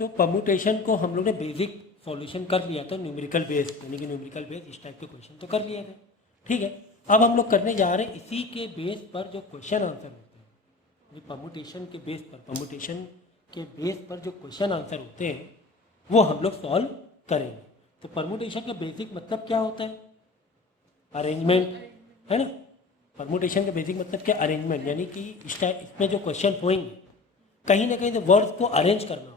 तो परम्यूटेशन को हम लोग ने बेसिक सॉल्यूशन कर लिया था, न्यूमेरिकल बेस, यानी कि न्यूमेरिकल बेस इस टाइप के क्वेश्चन तो कर लिए थे। ठीक है, अब हम लोग करने जा रहे हैं इसी के बेस पर जो क्वेश्चन आंसर होते हैं, परम्यूटेशन के बेस पर, परम्यूटेशन के बेस पर जो क्वेश्चन आंसर होते हैं वो हम लोग सॉल्व करेंगे। तो परम्यूटेशन का बेसिक मतलब क्या होता है? अरेंजमेंट, है ना। परम्यूटेशन का बेसिक मतलब क्या? अरेंजमेंट, यानी कि इसमें जो क्वेश्चन होंगे कहीं ना कहीं तो वर्ड्स को अरेंज करना होगा।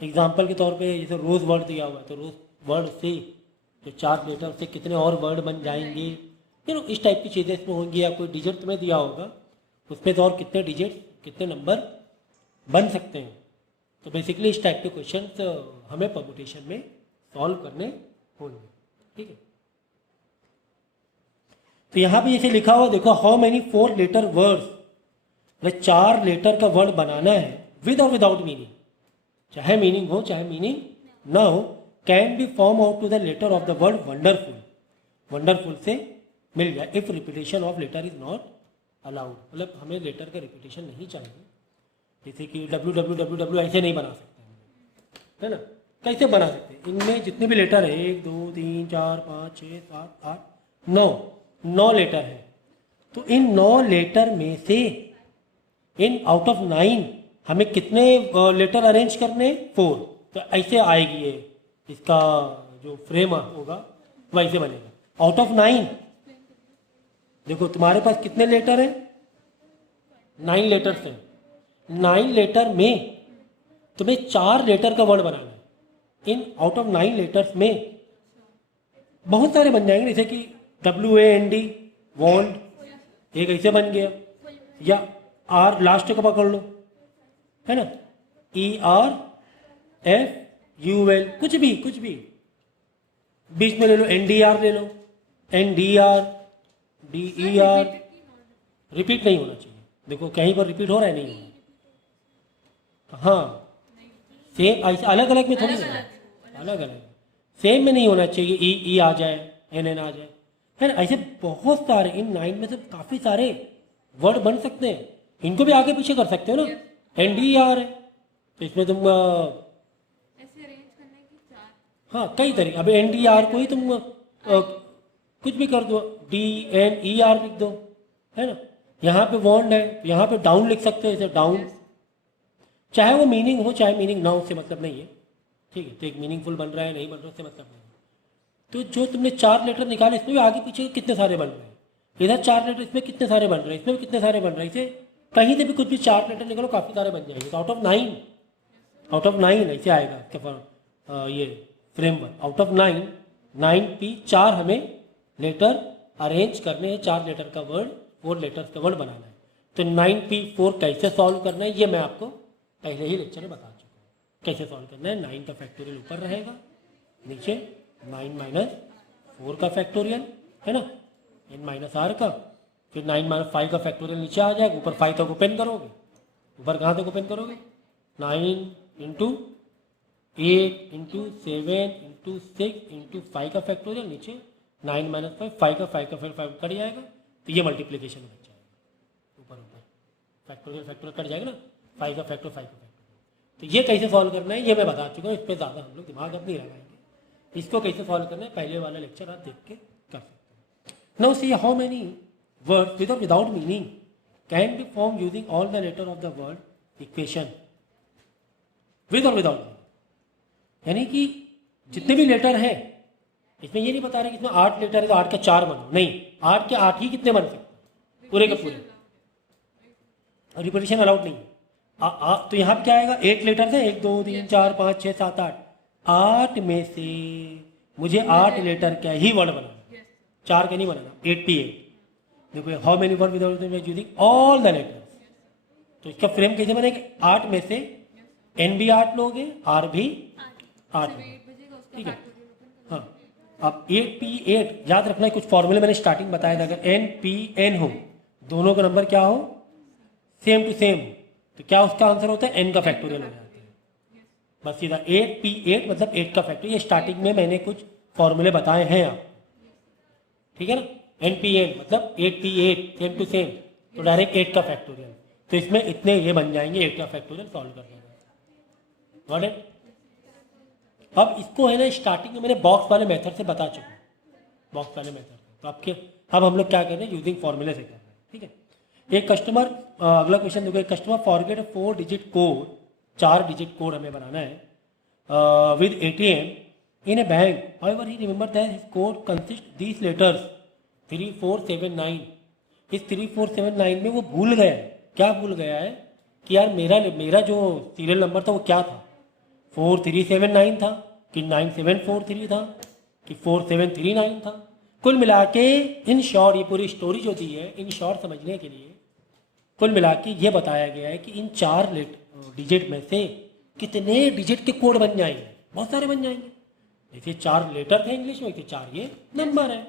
एग्जाम्पल के तौर पे जैसे रोज़ वर्ड दिया हुआ है तो रोज़ वर्ड से जो 4 लेटर से कितने और वर्ड बन जाएंगे, इस टाइप की चीज़ें इसमें होंगी। या कोई डिजिट तुम्हें दिया होगा उसमें तो और कितने डिजिट, कितने नंबर बन सकते हैं। तो बेसिकली इस टाइप के क्वेश्चन हमें परम्यूटेशन में सॉल्व करने होंगे। ठीक है, तो यहाँ पे जैसे लिखा हुआ देखो, how many 4 letter words, 4 letter का वर्ड बनाना है विद और विदाउट मीनिंग, चाहे मीनिंग हो चाहे मीनिंग ना हो, can be form out to the letter of the word wonderful. Wonderful से मिल जाए if repetition of letter is not allowed, मतलब हमें लेटर का रिपीटेशन नहीं चाहिए। जैसे कि www ऐसे नहीं बना सकते, है ना। कैसे बना सकते? इनमें जितने भी लेटर है 1 2 3 4 5 6 7 8 9 लेटर है। तो इन 9 लेटर में से इन आउट ऑफ 9 हमें कितने लेटर अरेंज करने? 4। तो ऐसे आएगी ये, इसका जो फ्रेम होगा वैसे बनेगा। आउट ऑफ 9 देखो तुम्हारे पास कितने लेटर है? 9 लेटर्स हैं। 9 लेटर में तुम्हें 4 लेटर का वर्ड बनाना है। इन आउट ऑफ 9 लेटर्स में बहुत सारे बन जाएंगे, जैसे कि WAND वॉन्ड, एक ऐसे बन गया, या R लास्ट का पकड़ लो, है ना, ERFUL, कुछ भी बीच में ले लो, NDR ले लो, NDR DER, रिपीट नहीं होना चाहिए। देखो कहीं पर रिपीट हो रहा है, नहीं हो रहा। हाँ, सेम ऐसे अलग अलग में थोड़ी ना, अलग अलग सेम में नहीं होना चाहिए। ई आ जाए, NN आ जाए, है ना। ऐसे बहुत सारे, इन 9 में से काफ़ी सारे वर्ड बन सकते हैं। इनको भी आगे पीछे कर सकते हो ना। NDR है तो इसमें तुम ऐसे अरेंज करने की 4, हाँ कई तरीके। अब NDR को ही तुम कुछ भी कर दो, DNER लिख दो, है ना। यहाँ पे वॉन्ड है, यहाँ पे डाउन लिख सकते हो, जैसे डाउन, चाहे वो मीनिंग हो चाहे मीनिंग ना हो, उससे मतलब नहीं है। ठीक है, तो एक मीनिंगफुल बन रहा है नहीं बन रहा, उससे मतलब नहीं। तो जो तुमने 4 लेटर निकाले, इसमें भी आगे पीछे कितने सारे बन रहे हैं, इधर 4 लेटर, इसमें कितने सारे बन रहे हैं, इसमें भी कितने सारे बन रहे हैं। इसे कहीं से भी कुछ भी 4 लेटर निकालो, काफ़ी सारे बन जाएंगे। तो आउट ऑफ 9 ऐसे आएगा इसका ये फ्रेमवर्क। आउट ऑफ 9 4 हमें लेटर अरेंज करने हैं, 4 लेटर का वर्ड, 4 लेटर्स का वर्ड बनाना है। तो 9P4 कैसे सॉल्व करना है ये मैं आपको पहले ही लेक्चर में बता चुका हूँ। कैसे सॉल्व करना है? 9 का फैक्टोरियल ऊपर रहेगा, नीचे 9 - 4 का फैक्टोरियल, है ना, n-r का, फिर 9 - 5 का फैक्टोरियल नीचे आ जाएगा, ऊपर 5 तक ओपन करोगे। ऊपर कहाँ तक ओपन करोगे? 9 × 8 × 7 × 6 × 5 का फैक्टोरियल, नीचे 9 - 5 का 5 फिर 5 कट जाएगा, तो ये मल्टीप्लीकेशन बन जाएगा। ऊपर फैक्टोरियल कट जाएगा ना, 5 का फैक्टर 5 का फैक्टर। तो ये कैसे सॉल्व करना है ये मैं बता चुका हूँ, इस पर ज़्यादा हम लोग दिमाग अब नहीं लगाएंगे। इसको कैसे सॉल्व करना है पहले वाला लेक्चर आप देख के कर सकते हैं। Now see how many word with और without meaning can be form using all the letter of the word equation with और विदाउट मीनिंग, यानी कि जितने भी लेटर हैं, इसमें ये नहीं बता रहे कि इसमें 8 लेटर है तो 8 के 4 बनो, नहीं, 8 के 8 ही कितने बन सकते, पूरे के पूरे। रिपीटेशन अलाउड नहीं है। तो यहाँ पे क्या आएगा? 8 लेटर है, 1 2 3 4 5 6 7 8, 8 में से मुझे 8 लेटर का ही वर्ड बनाना, 4 के नहीं बनाना। 8P8 देखो, how many word without using all the letters. तो इसका फ्रेम कैसे बनेगा? 8 में से N भी 8 लोगे, R भी 8 लोगे, ठीक है। हाँ, अब 8P8 याद रखना है, कुछ फॉर्मूले मैंने स्टार्टिंग बताया था। अगर NPN हो, दोनों का नंबर क्या हो, सेम टू सेम, तो क्या उसका आंसर होता है? N का फैक्टोरियल हो जाता है। बस सीधा 8P8 मतलब 8 का फैक्टोरियल। ये स्टार्टिंग में मैंने कुछ फॉर्मूले बताए हैं आप, ठीक है ना। NPN मतलब 8P8 सेम टू सेम, तो डायरेक्ट 8 का फैक्टोरियल। तो इसमें इतने ये बन जाएंगे, 8 का फैक्टोरियल सॉल्व कर देंगे। Got it? अब इसको है ना स्टार्टिंग में मैंने बॉक्स वाले मेथड से बता चुका हूँ, बॉक्स वाले मेथड से। तो आपके अब हम लोग क्या कर रहे हैं, यूजिंग फॉर्मूले से कर रहे हैं, ठीक है। एक कस्टमर, अगला क्वेश्चन देखो, एक customer forget 4 digit code, 4 digit code हमें बनाना है with ATM in a bank, however he remember that his code consist these letters 3479। इस 3479 में वो भूल गया है, क्या भूल गया है कि यार मेरा जो सीरियल नंबर था वो क्या था, 4379 था कि 9743 था कि 4739 था। कुल मिला के इन शॉर्ट, ये पूरी स्टोरी जो दी है इन शॉर्ट समझने के लिए कुल मिला के ये बताया गया है कि इन 4 डिजिट में से कितने डिजिट के कोड बन जाएंगे, बहुत सारे बन जाएंगे। जैसे 4 लेटर थे इंग्लिश में, 4 ये नंबर है,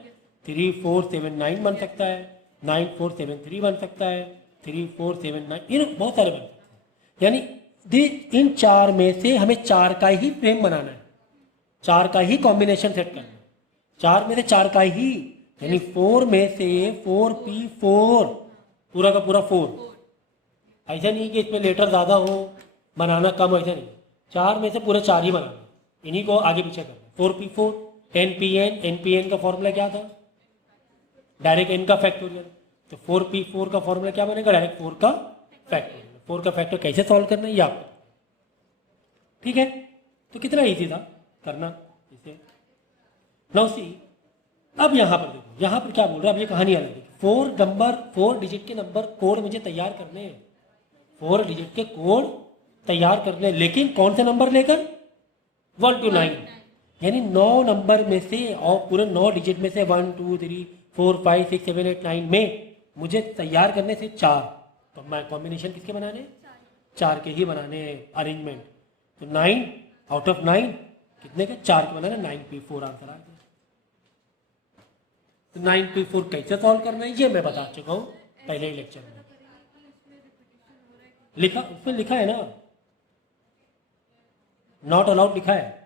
3479 बन सकता है, 9473 बन सकता है, 3479, इन बहुत सारे बन सकते हैं। यानी इन 4 में से हमें 4 का ही फ्रेम बनाना है, 4 का ही कॉम्बिनेशन सेट करना है, 4 में से 4 का ही, यानी 4 में से 4P4 पूरा का पूरा 4। ऐसा नहीं कि इसमें लेटर ज़्यादा हो बनाना कम हो, ऐसा नहीं, 4 में से पूरे 4 ही बनाना, इन्हीं को आगे पीछे करना। 4P4 10PN, NPN का फॉर्मूला क्या था, डायरेक्ट n का फैक्टोरियल, तो 4P4 का फॉर्मूला क्या बनेगा, डायरेक्ट 4 का फैक्टोरियल। 4 का फैक्टर कैसे सॉल्व करना है ये आपको, ठीक है। तो कितना इजी था करना इसे। नाउ सी, अब यहाँ पर देखो, यहाँ पर क्या बोल रहा है, अब ये कहानी अलग है। 4 डिजिट के नंबर कोड मुझे तैयार करने हैं, 4 डिजिट के कोड तैयार करने, लेकिन कौन से नंबर लेकर, 1 to 9, यानी 9 नंबर में से, और पूरे 9 डिजिट में से 1 2 3 4 5 6 7 8 9 में मुझे तैयार करने से 4, तो मैं कॉम्बिनेशन किसके बनाने, 4 के ही बनाने, अरेंजमेंट। तो 9 आउट ऑफ 9 कितने के, 4 के बनाने, 9P4 आंसर आ गया। तो 9P4 कैसे सॉल्व करना है ये मैं बता चुका हूँ पहले ही लेक्चर में, लिखा उसमें लिखा है ना, नॉट अलाउड लिखा है।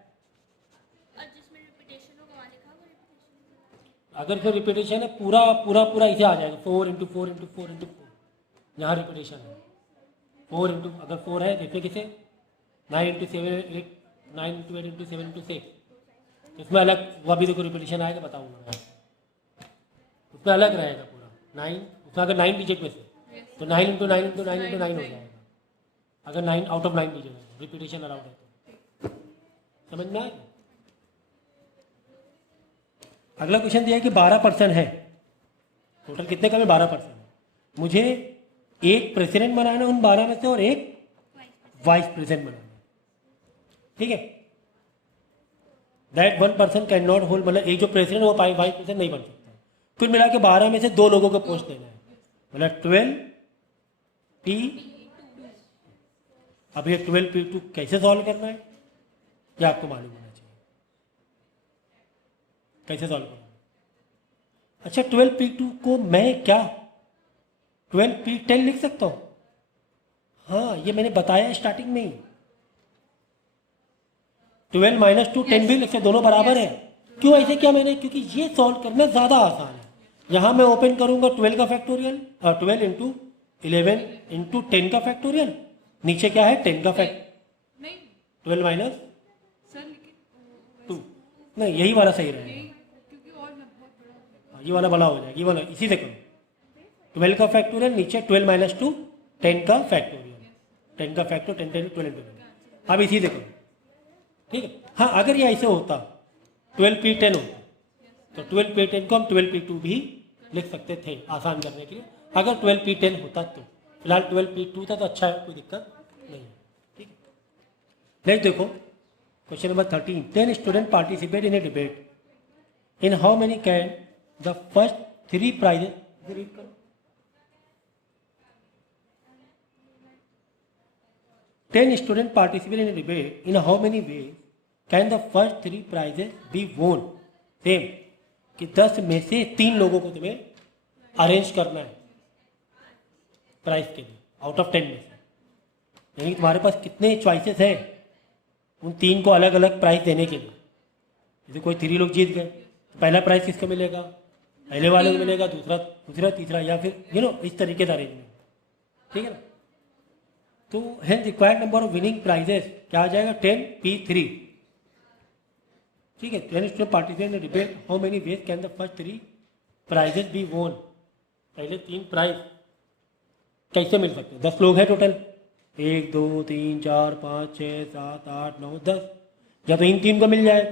अगर फिर रिपीटेशन है पूरा पूरा पूरा इसे आ जाएगा, 4 into 4 into 4 into 4, यहाँ रिपीटेशन है 4 into, अगर 4 है जैसे किसे 9 into 7 9 into 8 into 7 into 6, तो इसमें अलग, वो अभी देखो रिपीटेशन आएगा बताऊंगा मैं, उसमें अलग रहेगा पूरा 9, उसमें अगर 9 डिजिट में से तो 9 into 9 into 9 into 9 हो जाएगा, अगर 9 आउट ऑफ 9 डिजिट है, रिपीटेशन अलाउड है तो, समझ में आएगा। अगला क्वेश्चन दिया है कि 12% है, टोटल कितने का में 12% है, मुझे एक प्रेसिडेंट बनाना है उन 12 में से और एक वाइस प्रेसिडेंट बनाना है, ठीक है। दैट 1% कैन नॉट होल्ड, मतलब एक जो प्रेसिडेंट वो वाइस प्रेसिडेंट नहीं बन सकता। कुल मिला के 12 में से 2 लोगों को पोस्ट देना है, मतलब 12P। अब ये 12P2 कैसे सॉल्व करना है ये आपको मालूम होना चाहिए, कैसे सॉल्व करना है। अच्छा 12P2 को मैं क्या 12P10 लिख सकता हूँ, हाँ ये मैंने बताया स्टार्टिंग में ही, 12 - 2 10 भी लिख सकते, दोनों बराबर है। क्यों ऐसे किया मैंने, क्योंकि ये सॉल्व करना ज़्यादा आसान है। यहाँ मैं ओपन करूँगा 12 का फैक्टोरियल, 12 into 11 into 10 का फैक्टोरियल, नीचे क्या है 10 का फैक्ट, 12 माइनस 2, नहीं यही वाला सही रहेगा, ये वाला बड़ा हो जाएगा, ये वाला इसी से करो, 12 का फैक्टोरियल नीचे 12 - 2 10 का फैक्टोरियल, 10 का फैक्टर 10 10 12 12, अब इसी से करो, ठीक है। हाँ अगर ये ऐसे होता 12P10 होता तो 12P10 को हम 12P2 भी लिख सकते थे आसान करने के लिए, अगर 12P10 होता तो। फिलहाल 12P2 था तो अच्छा है, कोई दिक्कत नहीं है, ठीक है। नेक्स्ट देखो question number 13, 10 student participate in a debate, in how many can the first 3 prizes, read करो, 10 students participate in a debate, in how many ways can the first 3 prizes be won? Same कि 10 में से 3 लोगों को तुम्हें arrange करना है prize के लिए आउट ऑफ 10 में से, यानी तुम्हारे पास कितने चॉइसेस हैं उन 3 को अलग अलग प्राइज देने के लिए। जैसे कोई 3 लोग जीत गए तो पहला प्राइज किसको मिलेगा, पहले वाले को मिलेगा, दूसरा तीसरा, या फिर इस तरीके से अरेंजमेंट, ठीक है ना। तो hence required number of winning prizes क्या आ जाएगा 10P3, ठीक है, 10 student participate in debate, how many ways can the first 3 prizes be won? पहले 3 प्राइज कैसे मिल सकते हैं? 10 लोग हैं टोटल, 1 2 3 4 5 6 7 8 9 10, या तो इन 3 को मिल जाएगा,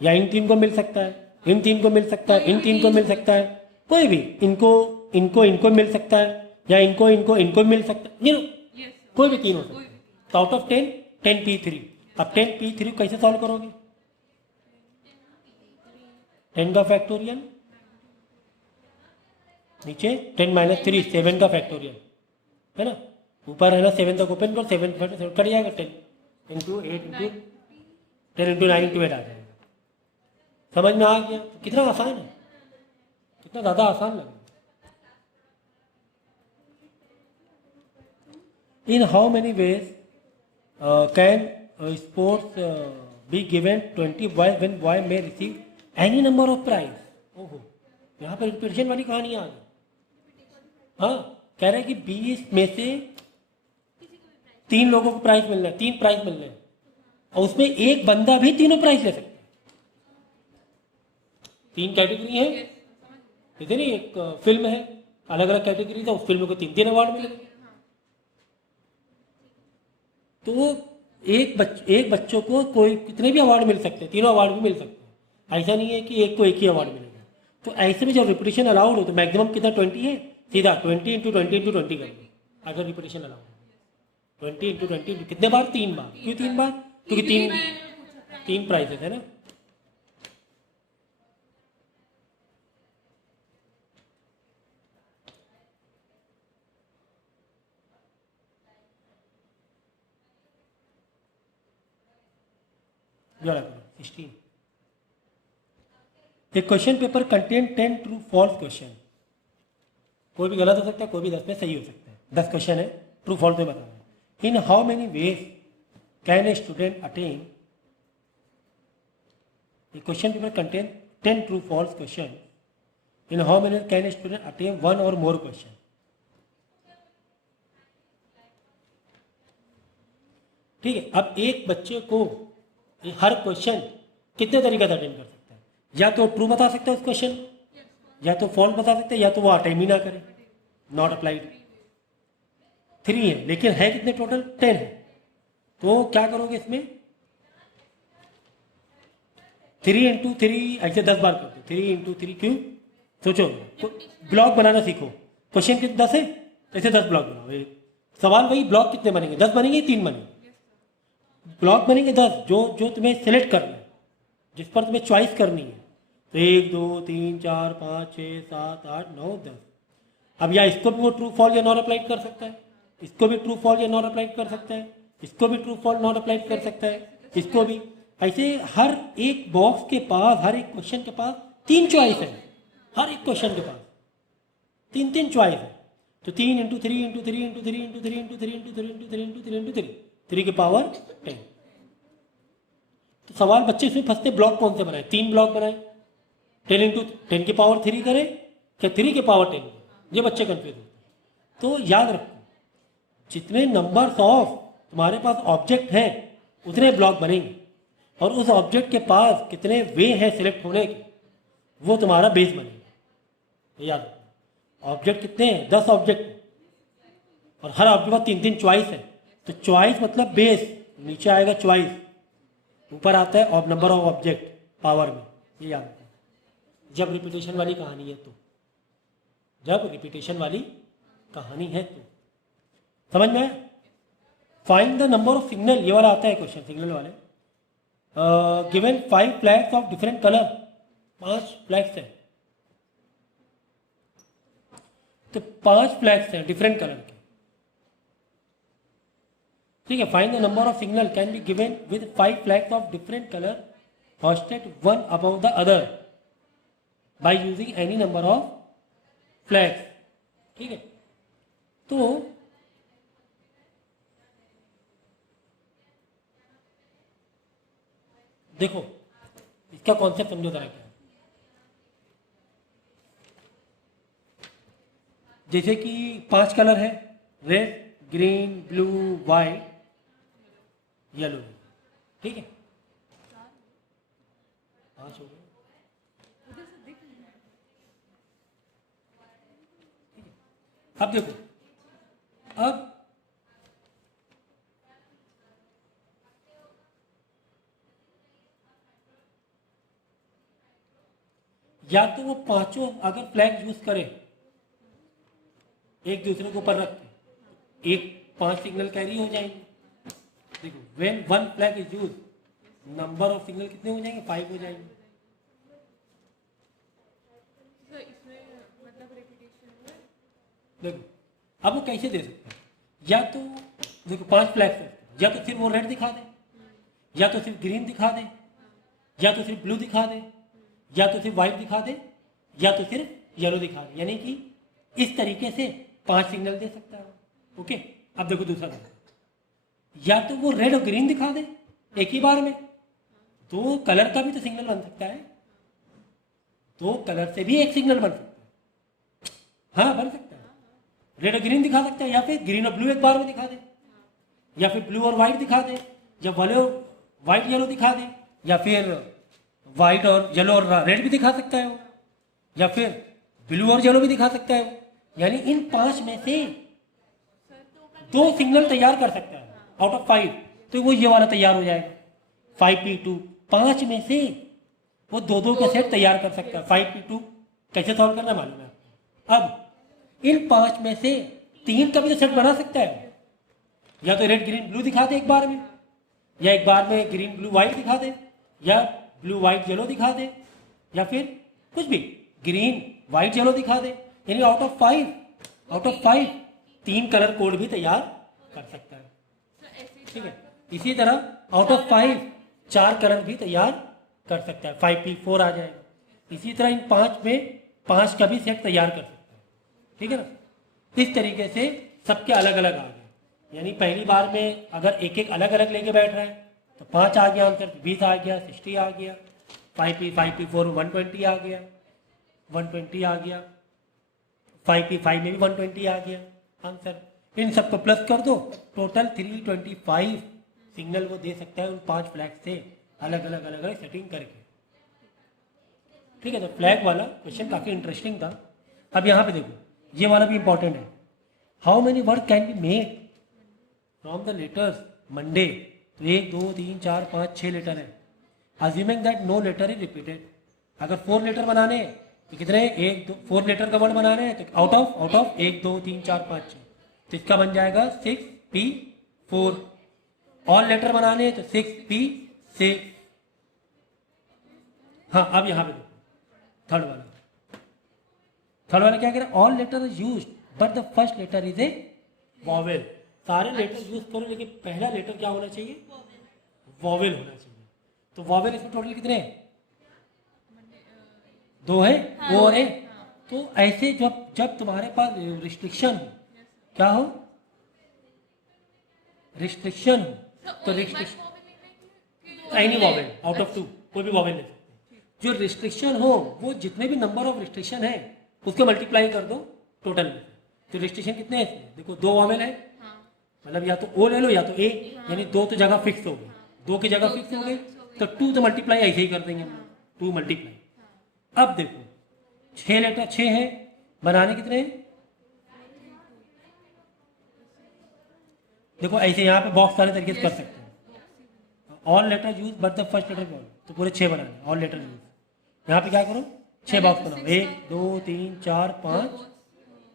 या इन 3 को मिल सकता है, इन 3 को मिल सकता है, इन 3 को मिल सकता है, कोई भी, इनको मिल सकता है, या इनको मिल सकता है, you know, यस कोई भी 3 हो सकता है। तो आउट ऑफ 10 10 P3। अब 10 P3 कैसे सॉल्व करोगे? 10 का फैक्टोरियल, नीचे 10 - 3 7 का फैक्टोरियल, है ना, ऊपर है ना 7 तक ओपन कर, 7 कट जाएगा, 10 इंटू 8 इंटू 10 इंटू 9 इंटू 8 आ जाएगा। समझ में आ गया? तो कितना आसान है, कितना ज़्यादा आसान लगे। In how many ways can sports be given 20 boys when boy may receive any number of prize? ओहो, यहाँ पर रिपीटेशन वाली कहानी आ गई। हाँ, कह रहे हैं कि 20 में से 3 लोगों को प्राइज मिलना है, 3 प्राइज मिलने हैं, और उसमें एक बंदा भी तीनों प्राइज ले सकता है। 3 कैटेगरी है, जैसे नहीं एक फिल्म है, अलग अलग कैटेगरी था, उस फिल्म को 3 अवार्ड मिले। तो एक बच्चों को कोई कितने भी अवार्ड मिल सकते हैं, तीनों अवार्ड भी मिल सकते हैं, ऐसा नहीं है कि एक को एक ही अवार्ड मिलेगा। तो ऐसे में जब रिपीटेशन अलाउड हो तो मैक्सिमम कितना 20 है, सीधा 20 इंटू 20 इंटू 20 कर दो, अगर रिपीटेशन अलाउड हो। 20 इंटू 20 कितने बार? 3 बार। क्यों 3 बार? क्योंकि 3 प्राइजेस है ना। जरा करो 16। A question paper contain 10 true false question. कोई भी गलत हो सकता है, कोई भी 10 में सही हो सकता है। 10 क्वेश्चन है, ट्रू फॉल्स में बताना है। In how many ways can a student attain? A question paper contain 10 true false question. In how many can a student attain 1 और मोर क्वेश्चन? ठीक है, अब एक बच्चे को हर क्वेश्चन कितने तरीके से अटेंड कर सकता है? या तो ट्रू बता सकता है उस क्वेश्चन, या तो फॉल्स बता सकते हैं, या तो वो अटेंड ही ना करे, नॉट अप्लाइड। 3 है, लेकिन है कितने टोटल? 10 है। तो क्या करोगे इसमें? 3 इंटू 3 ऐसे 10 बार करते, 3 इंटू 3 क्यों? सोचो, ब्लॉक बनाना सीखो। क्वेश्चन कितने 10 है, ऐसे 10 ब्लॉक बनाओ। सवाल वही, ब्लॉक कितने बनेंगे? 10 बनेंगे, 3 बनेंगे? ब्लॉक बनेंगे 10, जो तुम्हें सिलेक्ट करना है, जिस पर तुम्हें चॉइस करनी है। तो 1 2 3 4 5 6 7 8 9 10। अब या इसको भी वो ट्रू फॉल या नॉट अप्लाइड कर सकता है, इसको भी ट्रू फॉल या नॉट अप्लाइड कर सकता है, इसको भी ट्रू फॉल नॉट अप्लाइड कर सकता है, इसको भी। ऐसे हर एक बॉक्स के पास, हर एक क्वेश्चन के पास 3 चॉइस है, हर एक क्वेश्चन के पास 3 चॉइस है। तो 3 into 3 into 3 into 3 into 3 into 3 into 3 into 3 into 3 into 3, 3 की पावर 10। तो सवाल बच्चे इसमें फंसते, ब्लॉक कौन से बनाए? 3 ब्लॉक बनाए, 10 इंटू 10 की पावर 3 करें क्या 3 की पावर 10? ये बच्चे कंफ्यूज होते हैं। तो याद रखो, जितने नंबर्स ऑफ तुम्हारे पास ऑब्जेक्ट हैं उतने ब्लॉक बनेंगे, और उस ऑब्जेक्ट के पास कितने वे हैं सिलेक्ट होने के, वो तुम्हारा बेस बनेगा। याद रखो, ऑब्जेक्ट कितने हैं? 10 ऑब्जेक्ट, और हर ऑब्जेक्ट के पास 3 चॉइस है। तो चॉइस मतलब बेस, नीचे आएगा चॉइस, ऊपर आता है of number of object power में। ये याद रखो जब रिपीटेशन वाली कहानी है तो, जब रिपीटेशन वाली कहानी है तो। समझ में आया? Find the number of signal, ये वाला आता है क्वेश्चन सिग्नल वाले। Given 5 flags of different colour, 5 flags हैं, तो 5 फ्लैग्स हैं डिफरेंट कलर के। ठीक है, find the number of signal can be given with 5 flags of different colour hosted one above the other by using any number of flags. ठीक है, तो देखो इसका कॉन्सेप्ट समझो जरा क्या। जैसे कि 5 कलर है, red green blue white yellow, ठीक है। 5 हो गए। उधर से दिख नहीं रहा है। अब देखो, अब या तो वो पांचों अगर फ्लैग यूज करें एक दूसरे के ऊपर रख के, एक 5 सिग्नल कैरी हो जाएंगे। देखो, when one flag is use, number of signal कितने हो जाएंगे? 5 हो जाएंगे। तो इसमें मतलब रेपिटेशन हुआ। देखो, अब वो कैसे दे सकते हैं? या तो देखो 5 फ्लैग्स हैं, या तो सिर्फ वो रेड दिखा दे, या तो सिर्फ ग्रीन दिखा दे, या तो सिर्फ ब्लू दिखा दे, या तो सिर्फ व्हाइट दिखा दे, या तो सिर्फ येलो दिखा दे। यानी कि इस तरीके से 5 सिग्नल दे सकता है। ओके, अब देखो दूसरा देखो, या तो वो रेड और ग्रीन दिखा दे एक ही बार में, दो कलर का भी तो सिग्नल बन सकता है, दो कलर से भी एक सिग्नल बन सकता है। हाँ, बन सकता है। रेड और ग्रीन दिखा सकता है, या फिर ग्रीन और ब्लू एक बार में दिखा दे, या फिर ब्लू और व्हाइट दिखा दे, या व्हाइट येलो दिखा दे, या फिर व्हाइट और येलो और रेड भी दिखा सकता है वो, या फिर ब्लू और येलो भी दिखा सकता है वो। यानी इन 5 में से 2 सिग्नल तैयार कर सकता है आउट ऑफ 5, तो वो ये वाला तैयार हो जाएगा 5p2। 5 में से वो 2-2 का सेट तैयार कर सकता है। 5p2 कैसे सॉल्व करना मालूम है आपको? अब इन 5 में से 3 का भी तो सेट बना सकता है, या तो रेड ग्रीन ब्लू दिखा दे एक बार में, या एक बार में ग्रीन ब्लू व्हाइट दिखा दे, या ब्लू व्हाइट येलो दिखा दे, या फिर कुछ भी ग्रीन व्हाइट येलो दिखा दे। यानी आउट ऑफ 5 3 कलर कोड भी तैयार कर सकता है। ठीक है, इसी तरह आउट ऑफ 5 4 कलर भी तैयार कर सकता है, 5p4 आ जाएगा। इसी तरह इन 5 में 5 का भी सेट तैयार कर सकता है। ठीक है ना, इस तरीके से सबके अलग अलग आ गए। यानी पहली बार में अगर एक एक अलग अलग लेके बैठ रहा है तो 5 आ गया आंसर, 20 आ गया, 60 आ गया, 5p4 120 आ गया, 120 आ गया, 5p5 में भी 120 आ गया आंसर। इन सबको प्लस कर दो, टोटल 325 सिग्नल वो दे सकता है उन 5 फ्लैग से अलग अलग सेटिंग करके। ठीक है, तो फ्लैग वाला क्वेश्चन काफ़ी इंटरेस्टिंग था। अब यहाँ पे देखो, ये वाला भी इंपॉर्टेंट है। How many word can be made from the letters Monday? तो 1 2 3 4 5 6 लेटर है। Assuming that no letter is repeated, अगर 4 लेटर बनाने हैं तो कितने? 4 लेटर का वर्ड बनाने हैं तो आउट ऑफ 1 2 3 4 5 6, तो इसका बन जाएगा 6p4। ऑल लेटर बनाने हैं तो 6p6। हाँ, अब यहाँ पे देखो थर्ड वाला क्या कह रहा है? All letter is used but the first letter is a vowel. सारे लेटर यूज करो लेकिन पहला लेटर क्या होना चाहिए? वॉवेल होना चाहिए। तो वॉवेल इसमें टोटल कितने हैं? 2 है, वो और ए। तो ऐसे जब तुम्हारे पास रिस्ट्रिक्शन हो, क्या हो? रिस्ट्रिक्शन हो, तो restriction any vowel out of 2, कोई भी वॉवेल ले सकते हैं। जो रिस्ट्रिक्शन हो वो जितने भी नंबर ऑफ रिस्ट्रिक्शन है उसको मल्टीप्लाई कर दो टोटल में। तो रिस्ट्रिक्शन कितने हैं इसमें? देखो 2 वॉवेल है, मतलब या तो ओ ले लो या तो ए, यानी 2 तो जगह फिक्स हो गई, 2 की जगह फिक्स हो गई, तो 2 तो मल्टीप्लाई ऐसे ही कर देंगे हम, 2 मल्टीप्लाई। अब देखो 6 लेटर 6 है, बनाने कितने हैं? देखो ऐसे यहाँ पे बॉक्स सारे तरीके से कर सकते हैं। All letter use but the first letter ball, तो पूरे 6 बनाने ऑल लेटर यूज। यहाँ पे क्या करो? 6 बॉक्स बनाओ, 1 2 3 4 5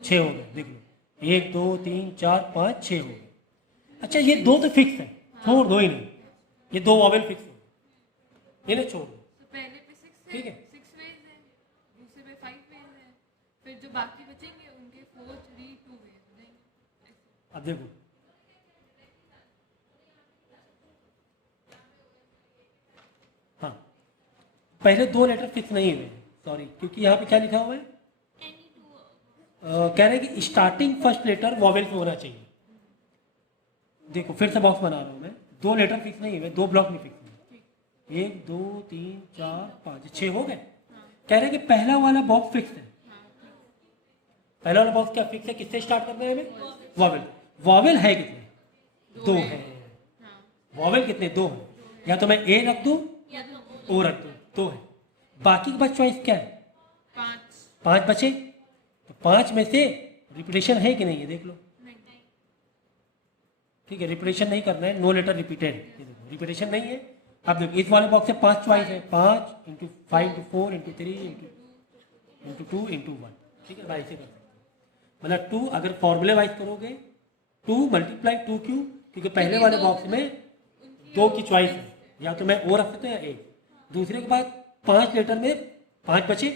6 हो गए। देख लो 1 2 3 4 5 6 हो गए। अच्छा, ये 2 तो फिक्स है, छोड़ दो ही नहीं, ये 2 वॉवेल फिक्स हो गए, इन्हें छोड़ दो। तो पहले पे 6 ठीक है, 6 वेज है, दूसरे पे 5 वेज है, फिर जो बाकी बचेंगे उनके 4 3 2 वेज हो जाएंगे। अब देखो हाँ, पहले 2 लेटर फिक्स नहीं हुए, सॉरी, क्योंकि यहाँ पे क्या लिखा हुआ है? कह रहे हैं कि स्टार्टिंग फर्स्ट लेटर वॉवेल से होना चाहिए। देखो फिर से बॉक्स बना रहा हूँ मैं, 2 लेटर फिक्स नहीं हुए, 2 ब्लॉक में फिक्स हुए, 1 2 3 4 5 6 हो गए। कह रहे हैं कि पहला वाला बॉक्स फिक्स है। पहला वाला बॉक्स क्या फिक्स है? किससे स्टार्ट करना है हमें? वॉवेल। वॉवेल है कितने? 2 है। वॉवेल कितने? 2 है। या तो मैं ए रख दूं, ओ रख दूं, 2 है। बाकी के पास चॉइस क्या है? 5 5 बचे, तो 5 में से रिपीटेशन है कि नहीं है देख लो। नहीं ठीक है, रिपीटेशन नहीं करना है, नो लेटर रिपीटेड, रिपीटेशन नहीं है। अब देखो इस वाले बॉक्स में 5 चॉइस है, 5 into 5 into 4 into 3 into 2 into 1। ठीक है, ऐसे कर सकते हैं। मतलब 2 अगर फॉर्मूले वाइज करोगे 2 मल्टीप्लाई 2 क्यों? क्योंकि पहले वाले बॉक्स में 2 की चॉइस है, या तो मैं ओ रख सकता हूँ या ए। दूसरे के बाद 5 लेटर में 5 बचे,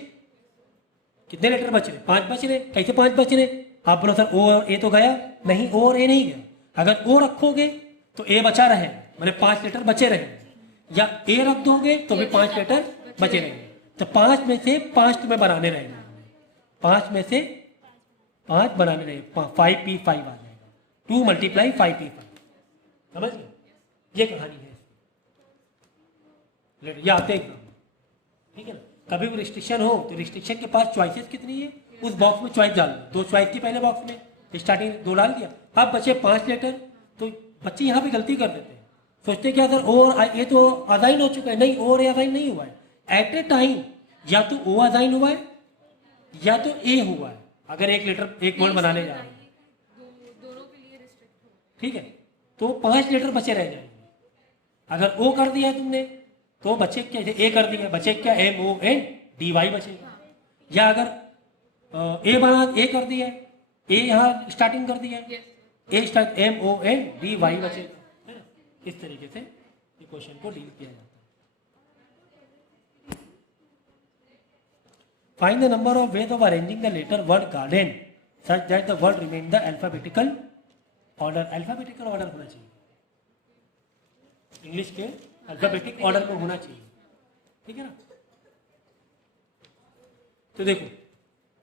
कितने लेटर बच रहे? 5 बच रहे। कैसे 5 बच रहे? आप बोलो सर ओ और ए तो गया, नहीं ओ और ए नहीं गया। अगर ओ रखोगे तो ए बचा रहे, मतलब 5 लेटर बचे रहे, या ए रख दोगे तो भी 5 लेटर बचे रहेंगे। तो 5 में से 5 तुम्हें बनाने रहेंगे, 5 में से 5 बनाने रहेंगे, 5p5 आ जाएगा, 2 मल्टीप्लाई 5p5। समझ गए? ये कहानी है। ये आते हैं, ठीक है ना। कभी भी रिस्ट्रिक्शन हो तो रिस्ट्रिक्शन के पास चॉइसेस कितनी है, उस बॉक्स में चॉइस डाल दो। 2 चॉइस थी पहले बॉक्स में, स्टार्टिंग 2 डाल दिया, अब बचे 5 लेटर। तो बच्चे यहाँ पे गलती कर देते हैं, सोचते क्या सर ओ और ये तो असाइन हो चुका है। नहीं, ओ और असाइन नहीं हुआ है। एट ए टाइम या तो ओ असाइन हुआ है या तो ए हुआ है। अगर एक लेटर एक वर्ड बनाने जा रहे हैं, दोनों के लिए रिस्ट्रिक्ट हो। ठीक है, तो 5 लेटर बचे रह जाएंगे। अगर ओ कर दिया है तुमने तो बचे क्या? ए कर दिया, बचे क्या? MONDY बचेगा। या अगर ए कर दिया है, ए यहाँ स्टार्टिंग कर दिया है, ए स्टार्ट MONDY बचेगा, है ना। इस तरीके से ये क्वेश्चन को डील किया जाता है। Find the number of ways of arranging the letter word garden such that the word remain the alphabetical order. Alphabetical order होना चाहिए, इंग्लिश के अल्फाबेटिक ऑर्डर में होना चाहिए, ठीक है ना। तो देखो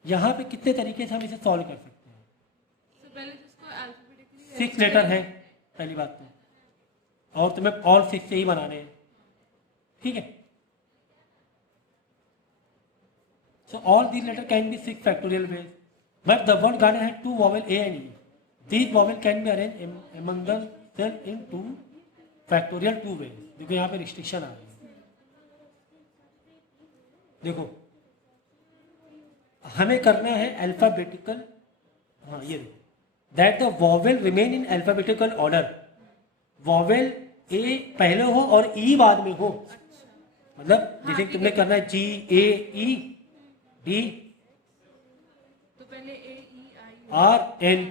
यहाँ पे कितने तरीके से हम इसे सॉल्व कर सकते हैं। तो पहले जिसको अल्फाबेटिकली 6 लेटर है पहली बात तो, और तुम्हें ऑल 6 से ही बनाने हैं, ठीक है। So all these letter can be 6 factorial ways, but the word garden had 2 vowel a and e. These vowel can be arrange among themselves in 2 factorial 2 ways. देखो यहाँ पे रिस्ट्रिक्शन आ रही है। देखो हमें करना है अल्फाबेटिकल, हाँ ये देखो, that the vowel remain in alphabetical order. Vowel A पहले हो और ई बाद में हो, मतलब जैसे तुमने करना है GAED तो पहले AEI RN,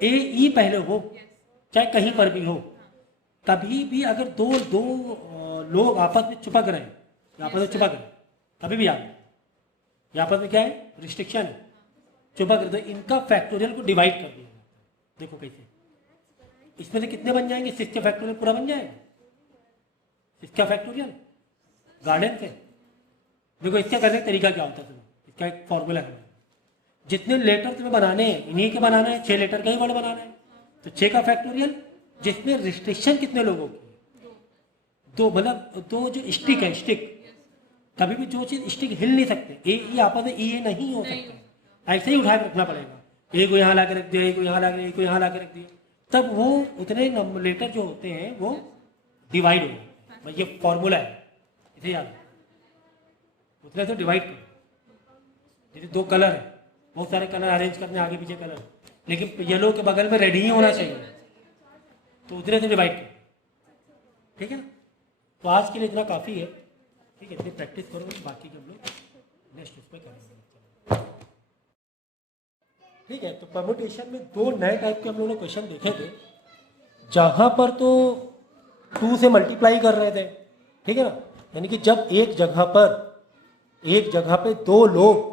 AE पहले हो, चाहे कहीं पर भी हो। कभी भी अगर दो लोग आपस में चिपक रहे हैं, आपस में चिपक रहे, कभी भी याद, आपस में क्या है? रिस्ट्रिक्शन है, चिपक रहे, तो इनका फैक्टोरियल को डिवाइड कर दिया। देखो कैसे, इसमें से कितने बन जाएंगे? 6 का फैक्टोरियल पूरा बन जाएगा, 6 का फैक्टोरियल गार्डन से। देखो इसका करने का तरीका क्या होता है, तुम्हें इसका एक फॉर्मूला है। जितने लेटर तुम्हें बनाने हैं इन्हीं के बनाना है, 6 लेटर का ही वर्ड बनाना है, तो 6 का फैक्टोरियल, जिसमें रिस्ट्रिक्शन कितने लोगों की? 2, मतलब 2 जो स्टिक है, स्टिक, कभी भी जो चीज स्टिक हिल नहीं सकते, ए आपस में ये नहीं हो सकता, ऐसे ही उठा के रखना पड़ेगा। ए को यहाँ ला के रख दिया, ए को यहाँ ला के, ए को यहाँ ला के रख दिया, तब वो उतने लेटर जो होते हैं वो डिवाइड हो जाते हैं। ये फॉर्मूला है, इसे याद रखो, उतने से डिवाइड करो। जैसे 2 कलर है, बहुत सारे कलर अरेंज करने आगे पीछे कलर, लेकिन येलो के बगल में रेड ही होना चाहिए, तो उतने से डिवाइड करो, ठीक है ना। तो आज के लिए इतना काफ़ी है, ठीक है। इतनी प्रैक्टिस करो, बाकी के हम लोग नेक्स्ट उसमें करेंगे, ठीक है। तो परमुटेशन में 2 नए टाइप के हम लोगों ने क्वेश्चन देखे थे, जहाँ पर तो 2 से मल्टीप्लाई कर रहे थे, ठीक है ना। यानी कि जब एक जगह पे 2 लोग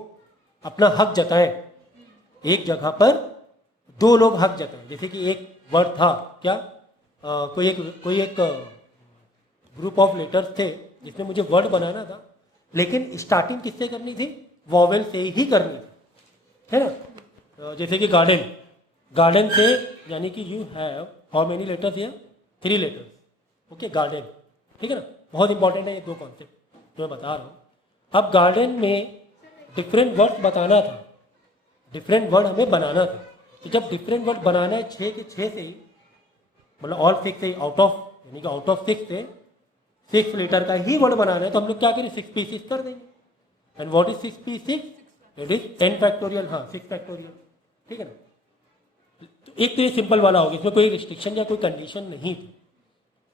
अपना हक जताएं, एक जगह पर 2 लोग हक जताएं, जैसे कि एक वर्ड था क्या, कोई एक ग्रुप ऑफ लेटर्स थे जिसमें मुझे वर्ड बनाना था, लेकिन स्टार्टिंग किससे करनी थी? वॉवेल से ही करनी थी, है ना। जैसे कि गार्डन से, यानी कि you have how many letters here? 3 letters, okay, garden, ठीक है ना। बहुत इंपॉर्टेंट है ये 2 कॉन्सेप्ट जो मैं बता रहा हूँ। अब गार्डन में डिफरेंट वर्ड बताना था, डिफरेंट वर्ड हमें बनाना था। तो जब डिफरेंट वर्ड बनाना है 6 के 6 से ही, मतलब ऑल 6 से, आउट ऑफ 6 से 6 लेटर का ही वर्ड बनाना है, तो हम लोग क्या करें? 6 पीसेस कर देंगे, and what is 6p6? It is 10 factorial, हाँ 6 फैक्टोरियल, ठीक है ना। तो एक तो ये सिंपल वाला होगा, इसमें कोई रिस्ट्रिक्शन या कोई कंडीशन नहीं थी।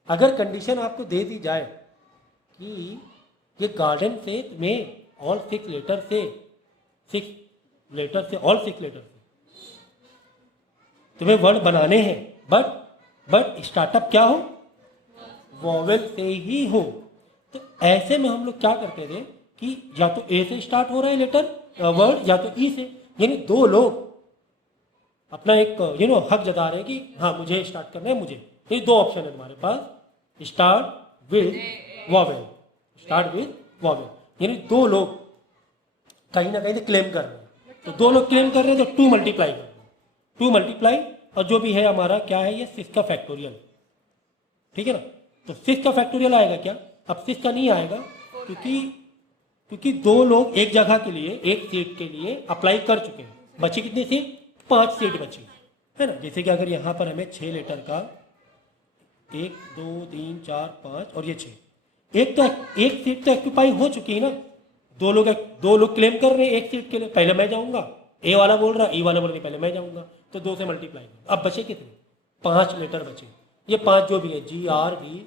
अगर कंडीशन आपको दे दी जाए कि ये गार्डन से तुम्हें ऑल 6 लेटर से ऑल 6 लेटर से तुम्हें वर्ड बनाने हैं, बट स्टार्टअप क्या हो, वॉवेल से ही हो, तो ऐसे में हम लोग क्या करते थे कि या तो ए से स्टार्ट हो रहा है लेटर वर्ड, या तो ई से, यानी दो लोग अपना एक हक जता रहे हैं कि हाँ मुझे स्टार्ट करना है, मुझे। ये दो ऑप्शन है हमारे पास, start with vowel, start with vowel, यानी दो लोग कहीं ना कहीं से क्लेम कर रहे हैं। तो दो लोग क्लेम कर रहे हैं तो 2 मल्टीप्लाई कर दो, 2 मल्टीप्लाई, और जो भी है हमारा क्या है, ये 6 का फैक्टोरियल, ठीक है ना। तो 6 का फैक्टोरियल आएगा क्या, अब 6 का नहीं आएगा, क्योंकि दो लोग एक जगह के लिए, एक सीट के लिए अप्लाई कर चुके हैं। बची कितनी सीट, 5 सीट बची है ना। जैसे कि अगर यहाँ पर हमें 6 लेटर का 1 2 3 4 5 और ये 6, एक सीट तो ऑक्यूपाई हो चुकी है ना। दो लोग क्लेम कर रहे हैं एक सीट के लिए, पहले मैं जाऊंगा, ए वाला बोल रहा, ई वाला बोल रहा पहले मैं जाऊंगा, तो 2 से मल्टीप्लाई। अब बचे कितने, 5 लेटर बचे। ये 5 जो भी है, जी आर बी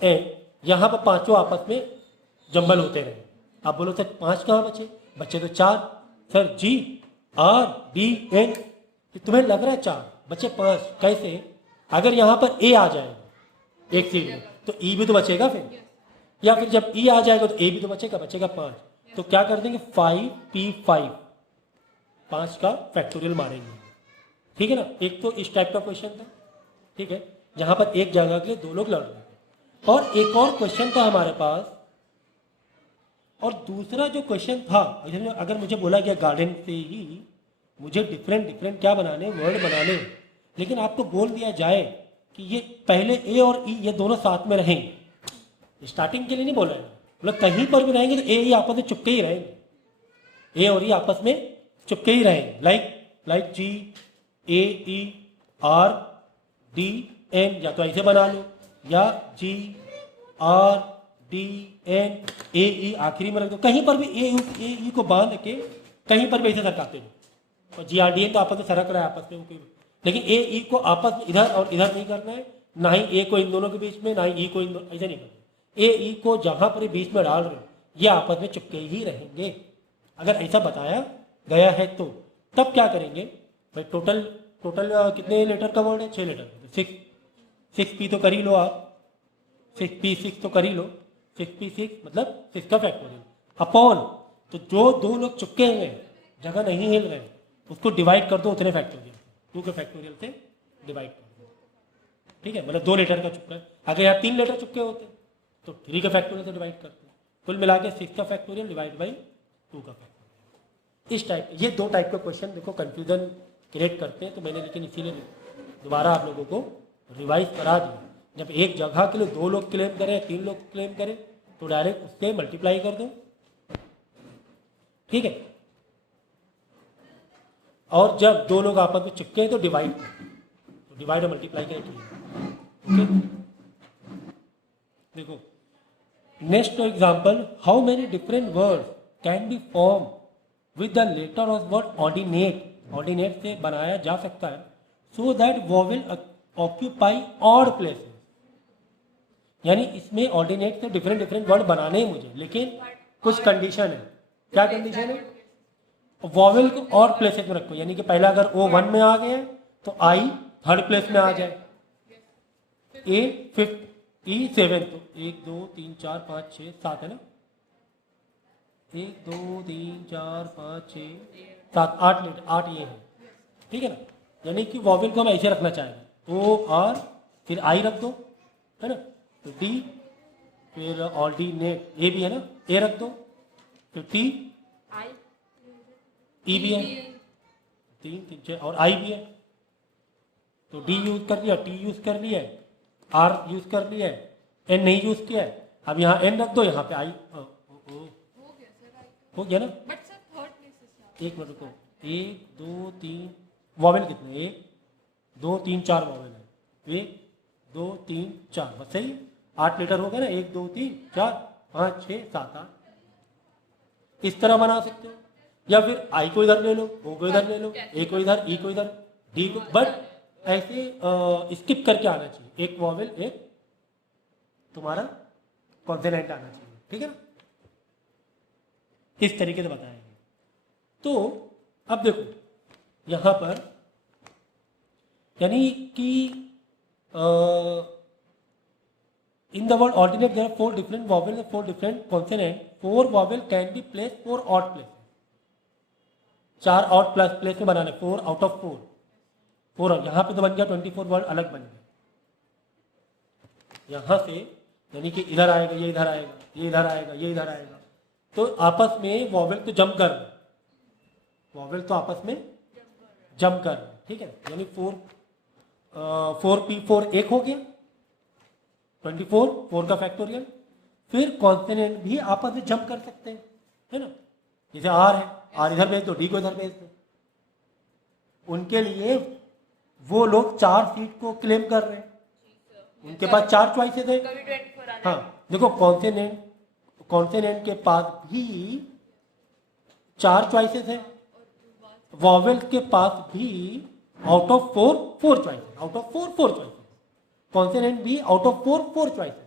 एन, यहाँ पर पांचों आपस में जंबल होते रहे। आप बोलो सर 5 कहाँ बचे, बचे तो 4। सर जी आर डी एन, तुम्हें लग रहा है 4, बचे 5, कैसे? अगर यहाँ पर ए आ जाएगा एक सीट में तो ई भी तो बचेगा फिर, या फिर जब ई आ जाएगा तो ए भी तो बचेगा 5। तो क्या कर देंगे, 5p5, 5 का फैक्टोरियल मारेंगे, ठीक है ना। एक तो इस टाइप का क्वेश्चन था, ठीक है, जहां पर एक जगह के लिए दो लोग लड़ रहे थे। और एक और क्वेश्चन था हमारे पास, और दूसरा जो क्वेश्चन था, अगर मुझे बोला गया गार्डन से ही मुझे डिफरेंट क्या बनाने, वर्ड बनाने, लेकिन आपको बोल दिया जाए कि ये पहले ए और ई ये दोनों साथ में रहेंगे, स्टार्टिंग के लिए नहीं बोला है, मतलब कहीं पर भी रहेंगे तो ए ई आपस में चुपके ही रहेंगे, ए और ई आपस में चुपके ही रहेंगे, लाइक जी ए ई आर डी एन, या तो ऐसे बना लो, या जी आर डी एन ए ई आखिरी में रख दो, कहीं पर भी ए ई को बांध के कहीं पर भी ऐसे सरकाते हो। और जी आर डी एन तो आपस में सरक रहा है आपस में, लेकिन ए ई को आपस में इधर और इधर नहीं करना है, ना ही ए को इन दोनों के बीच में, ना ही ई को इन दोनों, ऐसे नहीं करना। ए ई को जहां पर बीच में डाल रहे हो ये आपस में चिपके ही रहेंगे। अगर ऐसा बताया गया है तो तब क्या करेंगे भाई, टोटल कितने लेटर का वर्ड है, 6 लेटर, 6p तो कर ही लो आप, 6p6 तो कर ही लो, 6p6 मतलब 6 का फैक्टोरियल अपॉन, तो जो दो लोग चुपके हुए हैं, जगह नहीं हिल रहे, उसको डिवाइड कर दो उतने फैक्टोरियल, 2 के फैक्टोरियल से डिवाइड कर दो, ठीक है, मतलब 2 लेटर का चुपका है। अगर यहाँ 3 लेटर चुपके होते तो 3 के फैक्टोरियल से डिवाइड करते, कुल मिला के 6 का फैक्टोरियल डिवाइड बाई 2 का फैक्टोरियल। इस टाइप, ये 2 टाइप का क्वेश्चन देखो कन्फ्यूजन क्रिएट करते हैं, तो मैंने लेकिन इसीलिए दोबारा आप लोगों को रिवाइज करा दिया। जब एक जगह के लिए 2 लोग क्लेम करें, 3 लोग क्लेम करें, तो डायरेक्ट उससे मल्टीप्लाई कर दो, ठीक है। और जब 2 लोग आपस में चिपके हैं तो डिवाइड कर दो, तो डिवाइड और मल्टीप्लाई करें, ओके। देखो next example, how many different word can be form with the letter of word ordinate, ordinate से बनाया जा सकता है, so that vowel occupy odd places, यानी इसमें ऑर्डिनेट से डिफरेंट वर्ड बनाने हैं मुझे, लेकिन कुछ कंडीशन है। क्या कंडीशन है, वोवेल को ऑड प्लेसेस में रखो, यानी कि पहला अगर ओ 1 में आ गया तो आई 3rd प्लेस में आ जाए, ए 5th, ई 7th, तो 1 2 3 4 5 6 7 है ना, 1 2 3 4 5 6 7 8 लेटर, 8 ये है, ठीक है ना। यानी कि वॉवेल को हम ऐसे रखना चाहेंगे, ओ आर फिर आई रख दो, है ना, तो डी, फिर ऑर्डिनेट ए भी है ना, ए रख दो, फिर टी, ई भी है, 3 3 6, और आई भी है, तो डी यूज कर लिया, टी यूज कर लिया, आर यूज कर लिया, एन नहीं यूज किया है। अब यहाँ एन रख दो, यहाँ पे आई हो गया ना। बट सर थर्ड प्लेस, एक मिनट रुको, 1 2 3 वॉवेल कितने, 1 2 3 4 वॉवेल है, 1 2 3 4, बस सही 8 लेटर हो गया ना, 1 2 3 4 5 6 7 8। इस तरह बना सकते हो, या फिर आई को इधर ले लो, ओ को इधर ले लो, ए को इधर, ई को इधर, डी को, बट ऐसे स्किप करके आना चाहिए, एक वॉवेल एक तुम्हारा कॉन्सोनेंट आना चाहिए, ठीक है ना, इस तरीके से बताएंगे। तो अब देखो यहाँ पर यानी कि in the word alternate there are 4 different vowels and 4 different consonant, 4 vowel can be placed 4 odd places, 4 odd place में बनाने, 4 out of 4, 4 यहाँ पे तो बन गया 24 वर्ड अलग बन गया, यहाँ से यानी कि इधर आएगा, ये इधर आएगा, ये इधर आएगा, ये इधर आएगा, तो आपस में वॉवेल तो जम कर, वॉवेल तो आपस में जम कर, ठीक है, यानी 4p4 एक हो गया 24, 4 का फैक्टोरियल, फिर कॉन्सोनेंट भी आपस में जंप कर सकते हैं, है ना, जैसे आर है, आर इधर भेज दो, डी को इधर भेज दो, उनके लिए वो लोग 4 सीट को क्लेम कर रहे हैं, उनके पास 4 चॉइसेस है। हाँ देखो कॉन्सोनेंट के पास भी 4 चॉइसेस है, वॉवेल के पास भी out of 4 choices, out of 4 choices, consonant भी आउट ऑफ 4 चॉइसेस।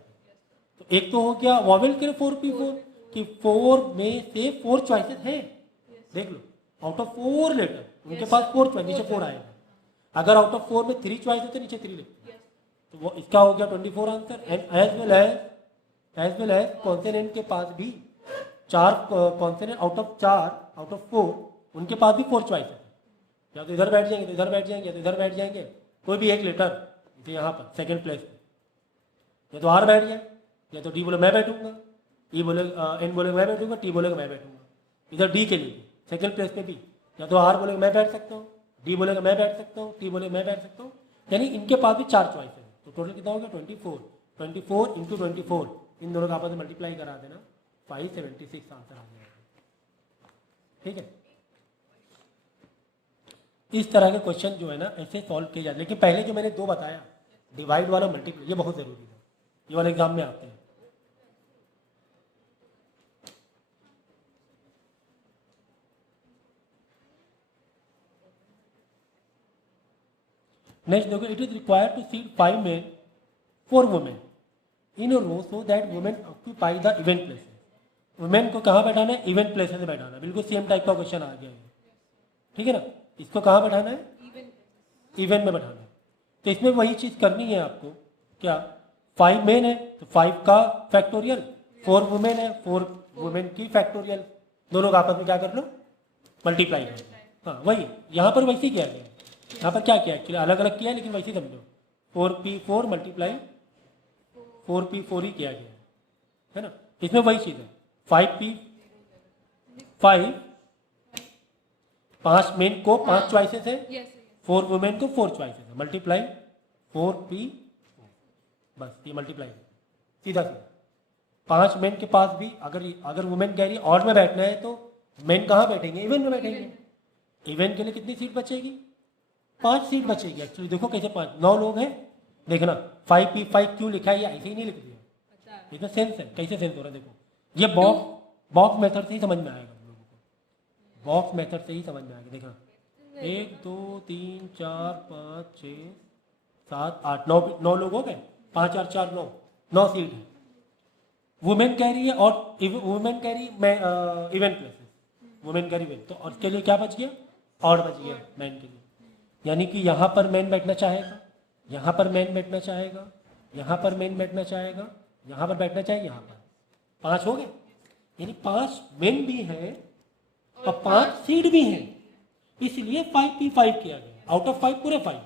तो एक तो हो गया वॉवेल के लिए 4p4 कि 4 में से 4 चॉइसेस हैं, देख लो आउट ऑफ 4 लेटर उनके पास 4 चॉइस, नीचे 4 आएगा, अगर आउट ऑफ 4 में 3 चॉइस होते नीचे 3 लिखते, तो वो इसका हो गया 24 answer. And as well as consonant के पास भी 4 कॉन्सोनेंट आउट ऑफ 4 उनके पास भी 4 चॉइस है, या तो इधर बैठ जाएंगे, तो इधर बैठ जाएंगे, या तो इधर बैठ जाएंगे, कोई भी एक लेटर तो यहाँ पर सेकंड प्लेस पे, या तो आर बैठ जाए, या तो डी बोले मैं बैठूंगा, ई बोले एन बोले मैं बैठूंगा, टी बोलेगा मैं बैठूंगा, इधर डी के लिए सेकंड प्लेस पे भी, या तो आर बोलेगा मैं बैठ सकता हूँ, डी बोलेगा मैं बैठ सकता हूँ, टी बोलेगा मैं बैठ सकता हूँ, यानी इनके पास भी 4 चॉइस है। तो टोटल कितना हो गया 24 इंटू 24, इन दोनों का आपस में मल्टीप्लाई करा देना, 576 आंसर आ जाएगा, ठीक है। इस तरह के क्वेश्चन जो है ना ऐसे सॉल्व किए जाते, लेकिन पहले जो मैंने 2 बताया डिवाइड वाला मल्टीप्लाई, ये बहुत जरूरी है, ये वाले एग्जाम में आते हैं। नेक्स्ट देखो, it is required to seat 5 men 4 women in row so that women occupy the even places. Women को कहाँ बैठाना है, इवेंट प्लेसेस में बैठाना है, बिल्कुल सेम टाइप का क्वेश्चन आ गया है, ठीक है ना, इसको कहाँ बैठाना है, इवेंट में बैठाना है। तो इसमें वही चीज करनी है आपको, क्या 5 men है तो 5 का फैक्टोरियल, 4 वुमेन है 4 वुमेन की फैक्टोरियल, दोनों का आपस में क्या कर लो मल्टीप्लाई कर लो। हाँ वही यहाँ पर वैसे ही किया गया, यहाँ पर क्या किया एक्चुअली अलग अलग किया, लेकिन वैसे ही समझो 4p4 मल्टीप्लाई 4p4 ही किया गया है ना। इसमें वही चीज है 5 5 मेन को 5 चॉइसेस है, 4 वुमेन को 4 चॉइसेस है, मल्टीप्लाई 4p, बस ये मल्टीप्लाई सीधा सीधा। 5 मेन के पास भी अगर वुमेन कह रही है ऑड में बैठना है तो मेन कहाँ बैठेंगे, इवेंट में बैठेंगे। इवेंट के लिए कितनी सीट बचेगी, 5 सीट बचेगी। एक्चुअली देखो कैसे 5, 9 लोग हैं, देखना 5p5 क्यों लिखा है, ये ऐसे ही नहीं लिख दिया, इसमें सेंस है, कैसे सेंस हो रहा है देखो, ये बॉक्स मेथड से ही समझ में आएगा हम लोगों को, बॉक्स मेथड से ही समझ में आएगा। देखना 1 2 3 4 5 6 7 8 9 लोग हो गए, 5 4 4 9 सीट है। वुमेन कह रही है और वुमेन कह रही मैं इवेंट प्लेसेस, वुमेन कह रही है तो और के लिए क्या बच गया, और बच गया मैन के लिए, यानी कि यहाँ पर मैन बैठना चाहेगा, यहाँ पर मैन बैठना चाहेगा, यहाँ पर मैन बैठना चाहेगा, यहाँ पर बैठना चाहेगा, यहाँ पर 5 हो गए, यानी 5 मेन भी है और 5 सीट भी है, इसलिए 5p5 किया गया, आउट ऑफ 5 पूरे 5।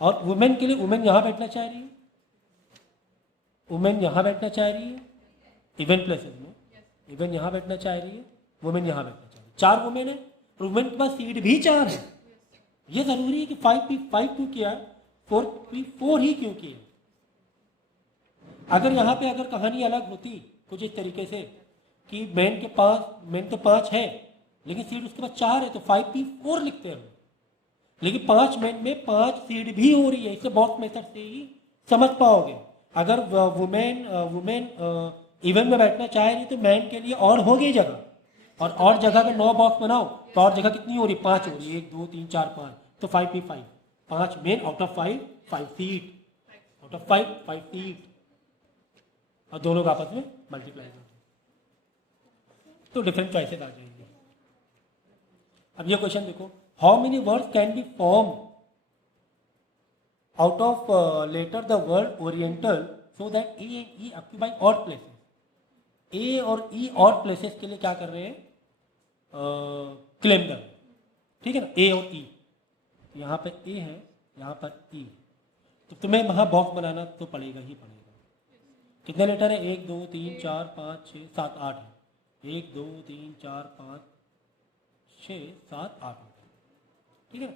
और वुमेन के लिए वुमेन यहाँ बैठना चाह रही है, वुमेन यहाँ बैठना चाह रही है इवेंट प्लेसेस में, इवेंट यहाँ बैठना चाह रही है, वुमेन यहाँ बैठना चाह रही है, 4 वुमेन है, वुमेन के पास सीट भी 4 है। ये जरूरी है कि 5p5 क्यों किया, 4p4 ही क्यों किया। अगर यहाँ पे अगर कहानी अलग होती कुछ इस तरीके से कि मैन तो 5 है लेकिन सीट उसके पास 4 है तो 5p4 लिखते हैं, लेकिन 5 मैन में 5 सीट भी हो रही है, इससे बॉक्स मेथड से ही समझ पाओगे। अगर वुमेन इवेंट में बैठना चाहे नहीं तो मैन के लिए और हो गई जगह, और और जगह पे 9 बॉक्स बनाओ तो और जगह कितनी हो रही है? 5 हो रही है, 1 2 3 4 5, तो 5p5, 5 main out of 5 seat, out of 5 seat, और दोनों का आपस में मल्टीप्लाई कर दो तो डिफरेंट चॉइसेस आ जाएंगे। अब ये क्वेश्चन देखो, how many words can be form out of letter the word oriental so that A and E occupy odd places. A और ई ऑड प्लेसेस के लिए क्या कर रहे हैं? क्लेम कर रहे हैं, ठीक है ना, ए और ई। यहाँ पर ए है, यहाँ पर ई, तो तुम्हें वहाँ बॉक्स बनाना तो पड़ेगा ही पड़ेगा। कितने लेटर है? 1 2 3 4 5 6 7 8 है। 1 2 3 4 5 6 7 8, ठीक है ना,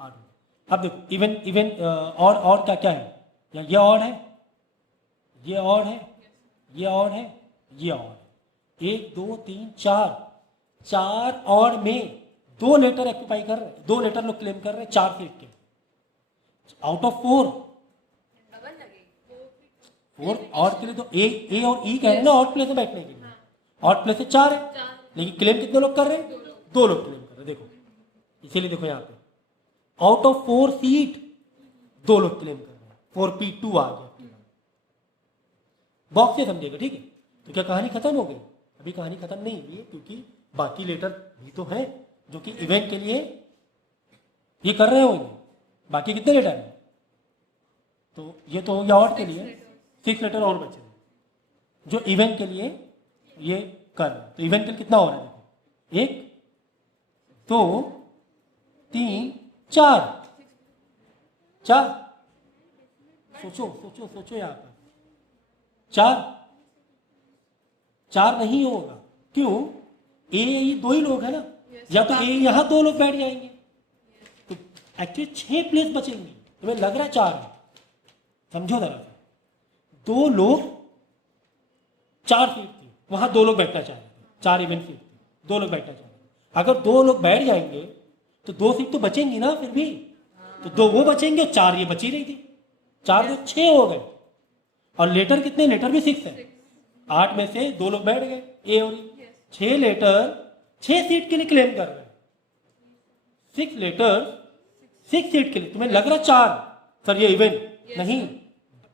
8। अब देखो इवन इवन और क्या क्या है? ये और है, ये और है, ये और है, ये और है। 1 2 3 4, 4 और में 2 लेटर ऑक्यूपाई कर रहे हैं, 2 लेटर लोग क्लेम कर रहे हैं 4 सीट के, आउट ऑफ 4 और के लिए तो ए और ई कह रहे हैं ना ऑड प्लेस में बैठने के लिए, ऑड प्लेस से 4 है, लेकिन क्लेम कितने लोग कर रहे हैं? 2 लोग क्लेम कर रहे हैं। देखो इसीलिए देखो यहाँ पे आउट ऑफ 4 सीट 2 लोग क्लेम कर रहे हैं, 4p2 आ गया। बॉक्स से समझेगा, ठीक है। तो क्या कहानी खत्म हो गई? अभी कहानी खत्म नहीं हुई है, क्योंकि बाकी लेटर भी तो हैं जो कि इवेंट के लिए ये कर रहे होंगे। बाकी कितने लेटर हैं? तो ये तो हो गया ऑड के लिए, 6 लेटर और बचे हैं जो इवेंट के लिए ये कर रहे हैं। तो इवेंट के लिए कितना हो रहा है? देखो 1 2 3 4 4, सोचो सोचो सोचो, यहाँ पर 4 नहीं होगा, क्यों? ए ही 2 ही लोग है ना, या तो ए यहाँ 2 लोग बैठ जाएंगे, तो एक्चुअली 6 प्लेस बचेंगी। तुम्हें लग रहा है 4 है, समझो जरा, 2 लोग 4 सीट थी, वहां 2 लोग बैठना चाह रहे थे, 4 इवेंट सीट थी, 2 लोग बैठना चाह रहे थे। अगर 2 लोग बैठ जाएंगे तो 2 सीट तो बचेंगी ना फिर भी, तो 2 वो बचेंगे और 4 ये बची रही थी, 4 तो 6 हो गए। और लेटर कितने? लेटर भी 6 है, 8 में से 2 लोग बैठ गए, ए और ई। 6 लेटर 6 सीट के लिए क्लेम कर रहे हैं, 6 लेटर 6 सीट के लिए। तुम्हें लग रहा 4 सर ये इवेंट नहीं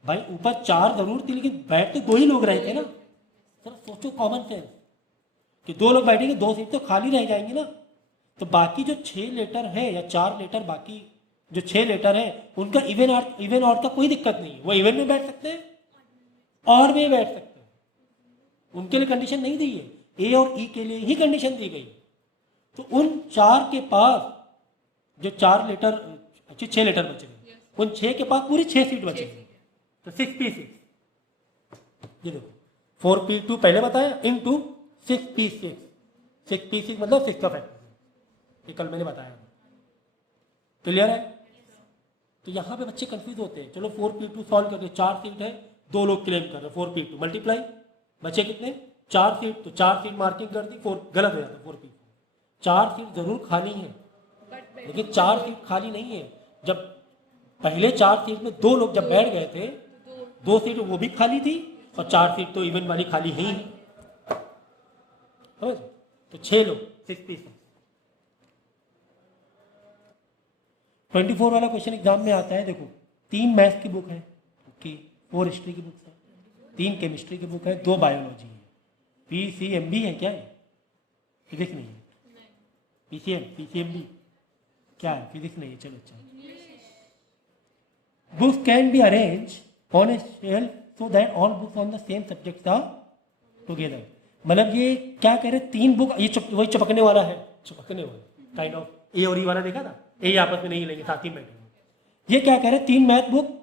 भाई, ऊपर 4 जरूर थी, लेकिन बैठ तो 2 ही लोग रहे थे ना। सर सोचो कॉमन सेंस कि 2 लोग बैठेंगे, 2 सीट तो खाली रह जाएंगी ना। तो बाकी जो 6 लेटर है या 4 लेटर, बाकी जो 6 लेटर है उनका इवन और का कोई दिक्कत नहीं है, वो इवन में बैठ सकते हैं और में बैठ सकते हैं, उनके लिए कंडीशन नहीं दी है, ए और ई के लिए ही कंडीशन दी गई। तो उन 4 के पास जो 4 लेटर, अच्छे 6 लेटर बचे हैं, उन 6 के पास पूरी 6 सीट बचेगी, तो 6p6। ये देखो 4p2 पहले बताया इनटू 6p6, 6p6 मतलब 6 का फैक्टर, ये कल मैंने बताया। क्लियर है? तो यहाँ पे बच्चे कंफ्यूज होते हैं। चलो 4p2 सॉल्व करते, 4 सीट है, 2 लोग क्लेम कर रहे हैं, 4p2 मल्टीप्लाई, बचे कितने? 4 सीट, तो 4 सीट मार्किंग कर दी, 4 गलत हो जाता है, 4p4। 4 सीट जरूर खाली है, लेकिन 4 सीट खाली नहीं है। जब पहले 4 सीट में 2 लोग जब बैठ गए थे, 2 सीट वो भी खाली थी और 4 सीट तो इवन वाली खाली है ही नहीं, समझ? तो 6 लोग 6p6। 24 वाला क्वेश्चन एग्जाम में आता है। देखो 3 मैथ्स की बुक है, ओके, 4 हिस्ट्री की बुक है, 3 केमिस्ट्री की बुक है, 2 बायोलॉजी है। PCMB है क्या? फिजिक्स नहीं है, PCMB क्या है? फिजिक्स नहीं है। चलो अच्छा, books can be arrange on a shelf so that all books on the same subject are together. मतलब ये क्या कह रहे हैं? 3 बुक, ये वही चिपकने वाला है, चिपकने वाला काइंड ऑफ, ए और ई वाला देखा था, ए आपस में नहीं लेंगे, साथ ही बैठेंगे। ये क्या कह रहे हैं? 3 मैथ बुक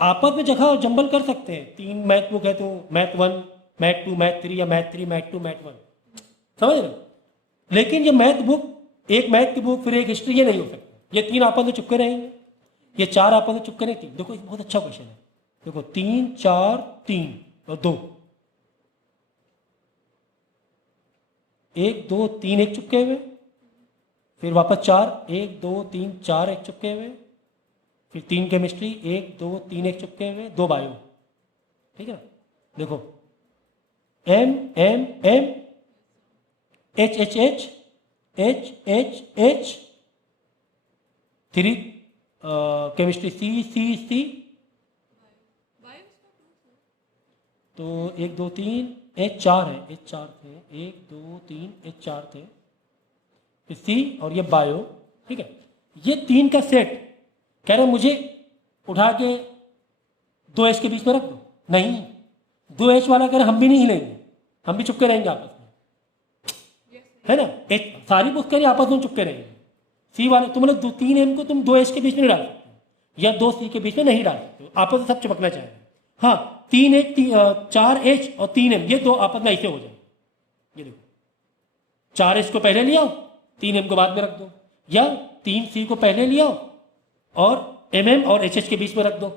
आपस में जगह जंबल कर सकते हैं। 3 मैथ बुक है तो मैथ 1 मैथ 2 मैथ 3, या मैथ 3 मैथ 2 मैथ 1, समझ रहे? लेकिन ये मैथ बुक, एक मैथ की बुक फिर एक हिस्ट्री, ये नहीं हो सकता। ये 3 आपस में चिपके रहेंगे, ये 4 आपस में चिपके नहीं। 3 देखो, ये बहुत अच्छा क्वेश्चन है। देखो 3 4 3 और 2, 1 2 3 एक चिपके हुए, फिर वापस 4, 1 2 3 4 एक चिपके हुए, फिर 3 केमिस्ट्री, 1 2 3 एक चिपके हुए, 2 बायो, ठीक है। देखो M M M H H H H H H, 3 chemistry C C C, bio इसका 2 सर। तो 1 2 3 एच 4 है, एच 4 थे, 1 2 3 एच 4 थे, फिर सी और ये बायो, ठीक है। ये 3 का सेट कह रहे मुझे उठा के 2 एच के बीच में रख दो, नहीं 2 एच वाला कह रहे हम भी नहीं हिलेंगे, हम भी चुपके रहेंगे आपस में, है ना। एक सारी बुक कह रही आपस में चुपके रहेंगे। सी वाले तुम लोग 3 एम को तुम 2 एच के बीच में नहीं डाल सकते या 2 सी के बीच में नहीं डाल सकते, आपस में सब चिपकना चाहिए। हाँ 3 एच 4 एच और 3 एम ये दो आपस में ऐसे हो जाए, ये देखो 4 एच को पहले ले आओ, 3 एम को बाद में रख दो, या 3 सी को पहले ले आओ और एम एम और एच एच के बीच में रख दो।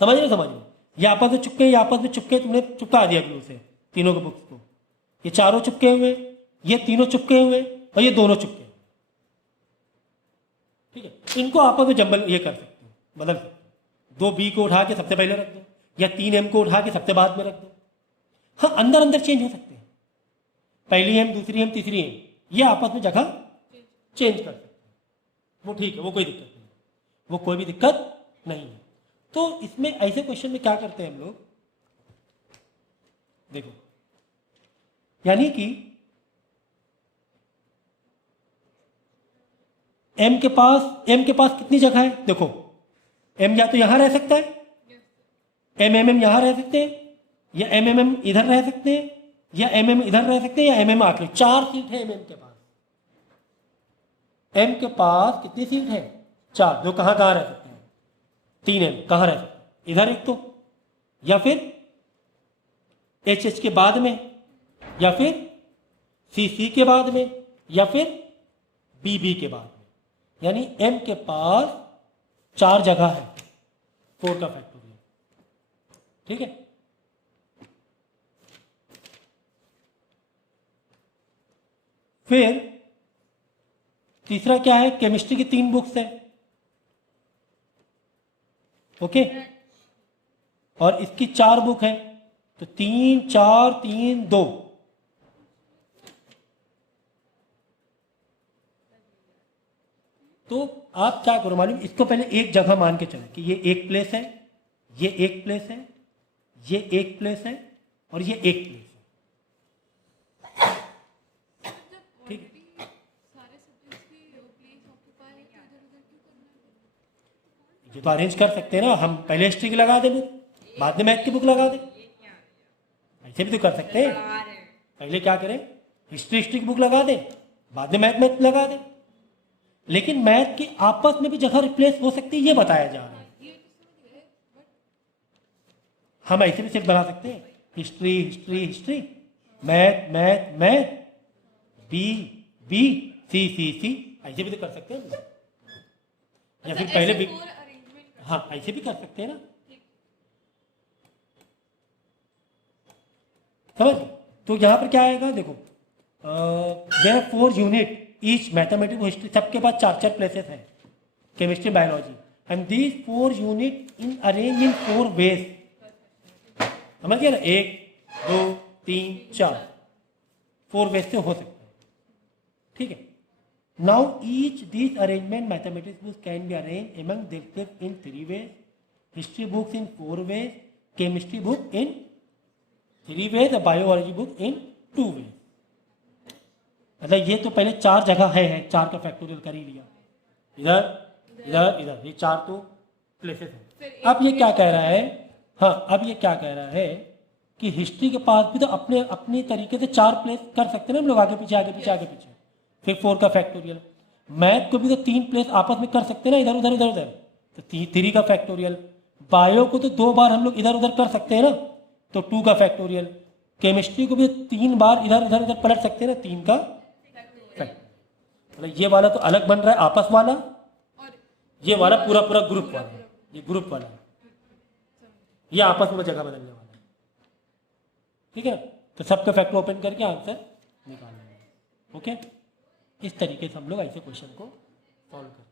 समझ रहे समझ रहे, ये आपस में चुपके, ये आपस में चुपके, तुमने चिपका दिया ग्लू से तीनों के बुक्स को, ये चारों चिपके हुए, ये तीनों चिपके हुए और ये दोनों चिपके, ठीक है। इनको आपस में जंबल ये कर सकते हो, बदल सकते हो। 2 बी को उठा के सबसे पहले रख दो या 3 एम को उठा के सबसे बाद में रख दो। हाँ अंदर अंदर चेंज हो सकते हैं, पहली एम दूसरी एम तीसरी एम, ये आपस में जगह चेंज कर सकते हैं, वो ठीक है, वो कोई दिक्कत नहीं, वो कोई भी दिक्कत नहीं है। तो इसमें ऐसे क्वेश्चन में क्या करते हैं हम लोग, देखो यानी कि एम के पास कितनी जगह है, देखो एम या तो यहां रह सकता है, एम एम एम यहां रह सकते हैं, या एम एम एम इधर रह सकते हैं, या एम एम इधर रह सकते हैं, या एम एम आखिरी। 4 सीट है एम एम के पास। एम के पास कितनी सीट है, 4, जो कहां कहां रह सकते हैं, 3 एम कहां रह सकते हैं, इधर एक तो, या फिर एच एच के बाद में, या फिर सी सी के बाद में, या फिर बी बी के बाद में। यानी एम के पास 4 जगह है 4 का फैक्टोरियल, ठीक है। फिर तीसरा क्या है, केमिस्ट्री की 3 बुक्स है, ओके, और इसकी 4 बुक है, तो 3 4 3 2, तो आप क्या करो मालूम, इसको पहले एक जगह मान के चले कि ये एक प्लेस है, ये एक प्लेस है, ये एक प्लेस है और ये एक प्लेस है, ठीक है। सारे सब्जेक्ट्स की प्लेस ऑक्यूपाई है तो इधर-उधर क्यों करना है? ये तो अरेंज कर सकते हैं ना, हम पहले हिस्ट्री की लगा दें बुक, बाद में मैथ की बुक लगा दें, ऐसे भी तो कर सकते हैं। पहले क्या करें, हिस्ट्री की बुक लगा दें, बाद में मैथ लगा दें, लेकिन मैथ की आपस में भी जगह रिप्लेस हो सकती है, ये बताया जा रहा है। हम ऐसे भी सिर्फ बना सकते हैं, history history history, math math math, B B C C C, ऐसे भी तो कर सकते हैं, या फिर पहले भी, हाँ ऐसे भी कर सकते हैं ना, समझ। तो यहाँ पर क्या आएगा, देखो there 4 unit each mathematics history, सबके पास 4 प्लेसेस हैं, chemistry biology, and these 4 unit in arrange in 4 ways, समझ गया ना, 1 2 3 4, 4 वेज से हो सकता है, ठीक है। Now each this arrangement mathematics books can be arrange among themself in 3 ways, history books in 4 ways, chemistry book in 3 ways, biology book in 2 ways. मतलब ये तो पहले 4 जगह है 4 का फैक्टोरियल कर ही लिया, इधर इधर इधर, ये 4 तो प्लेसेस हैं। अब ये क्या कह रहा है, हाँ अब ये क्या कह रहा है कि हिस्ट्री के पास भी तो अपने अपनी तरीके से 4 प्लेस कर सकते हैं ना हम लोग, आगे पीछे आगे पीछे आगे पीछे, फिर 4 का फैक्टोरियल। मैथ को भी तो 3 प्लेस आपस में कर सकते हैं ना, इधर उधर इधर उधर, तो 3 का फैक्टोरियल। बायो को तो 2 बार हम लोग इधर उधर कर सकते हैं ना, तो 2 का फैक्टोरियल। केमिस्ट्री को भी 3 बार इधर उधर इधर पलट सकते हैं ना, 3 का फैक्टोरियल। मतलब ये वाला तो अलग बन रहा है आपस वाला, और ये वाला पूरा पूरा ग्रुप वाला है, ये ग्रुप वाला है, ये आपस में जगह बदलने वाला है, ठीक है। तो सबका फैक्टर ओपन करके आंसर निकालना है, ओके। इस तरीके से हम लोग ऐसे क्वेश्चन को सॉल्व करते हैं।